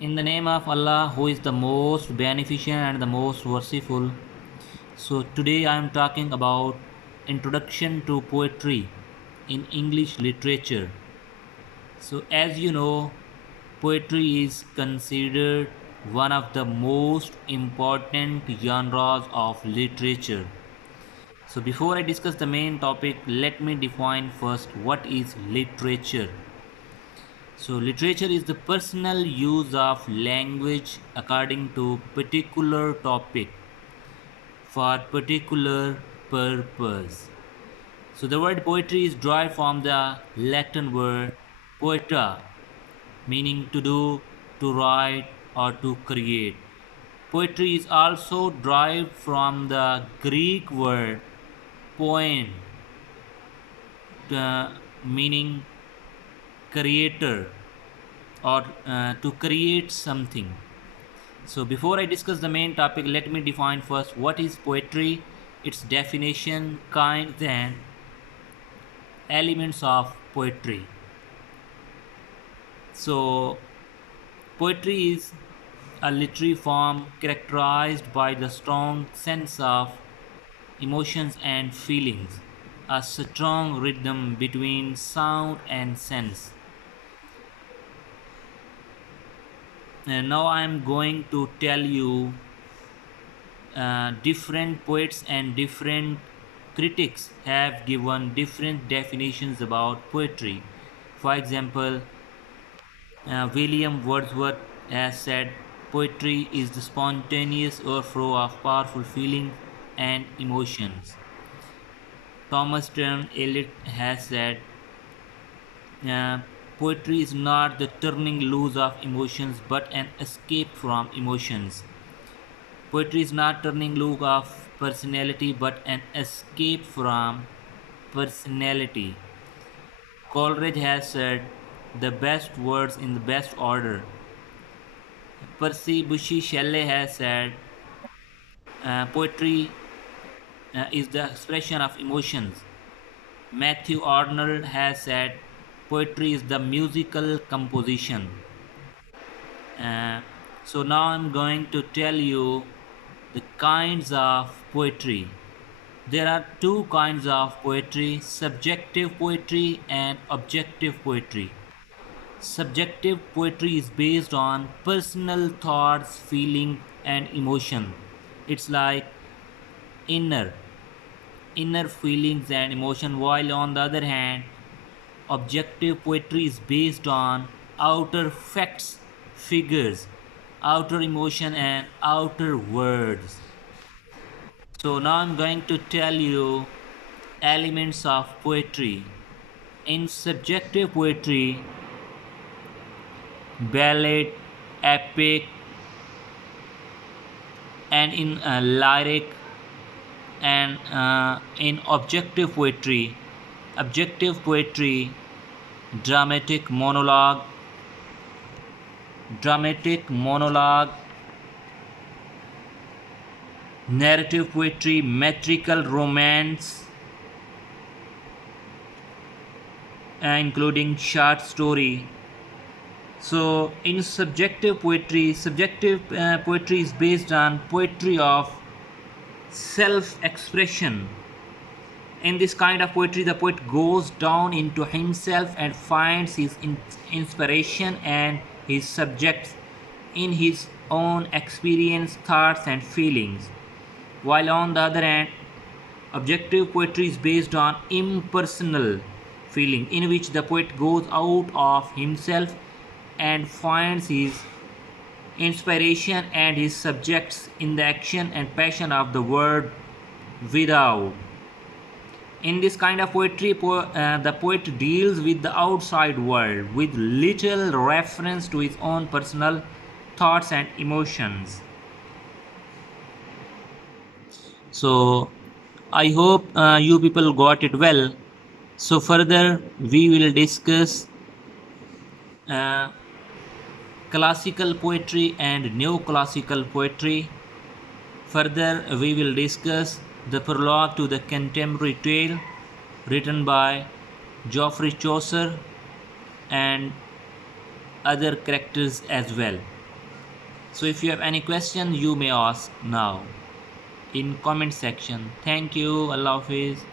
In the name of Allah, who is the most beneficent and the most merciful. So, today I am talking about Introduction to Poetry in English Literature. So, as you know, poetry is considered one of the most important genres of literature. So, before I discuss the main topic, let me define first what is literature. So, literature is the personal use of language according to particular topic for particular purpose. So, the word poetry is derived from the Latin word poeta, meaning to do, to write, or to create. Poetry is also derived from the Greek word poem, meaning creator or to create something. So, before I discuss the main topic, let me define first what is poetry, its definition, kinds, and elements of poetry. So, poetry is a literary form characterized by the strong sense of emotions and feelings, a strong rhythm between sound and sense. And now I am going to tell you different poets and different critics have given different definitions about poetry. For example, William Wordsworth has said poetry is the spontaneous overflow of powerful feelings and emotions. Thomas Stern Eliot has said uh, poetry is not the turning loose of emotions but an escape from emotions. Poetry is not turning loose of personality but an escape from personality. Coleridge has said the best words in the best order. Percy Busshe Shelley has said poetry is the expression of emotions. Matthew Arnold has said poetry is the musical composition. Uh, so now I'm going to tell you the kinds of poetry. There are two kinds of poetry, subjective poetry and objective poetry. Subjective poetry is based on personal thoughts, feeling, and emotion. It's like inner, inner feelings and emotion, while on the other hand, objective poetry is based on outer facts, figures, outer emotion, and outer words. So now I'm going to tell you elements of poetry. In subjective poetry, ballad, epic, and in lyric, and in objective poetry, dramatic monologue, dramatic monologue, narrative poetry, metrical romance, including short story. So, in subjective poetry is based on poetry of self-expression. In this kind of poetry, the poet goes down into himself and finds his inspiration and his subjects in his own experience, thoughts, and feelings. While on the other hand, objective poetry is based on impersonal feeling, in which the poet goes out of himself and finds his inspiration and his subjects in the action and passion of the word without. In this kind of poetry, the poet deals with the outside world with little reference to his own personal thoughts and emotions. So, I hope you people got it well. So, further, we will discuss uh, classical poetry and neoclassical poetry. Further, we will discuss the prologue to the contemporary tale written by Geoffrey Chaucer and other characters as well. So if you have any question, you may ask now in comment section. Thank you. Allah Hafiz.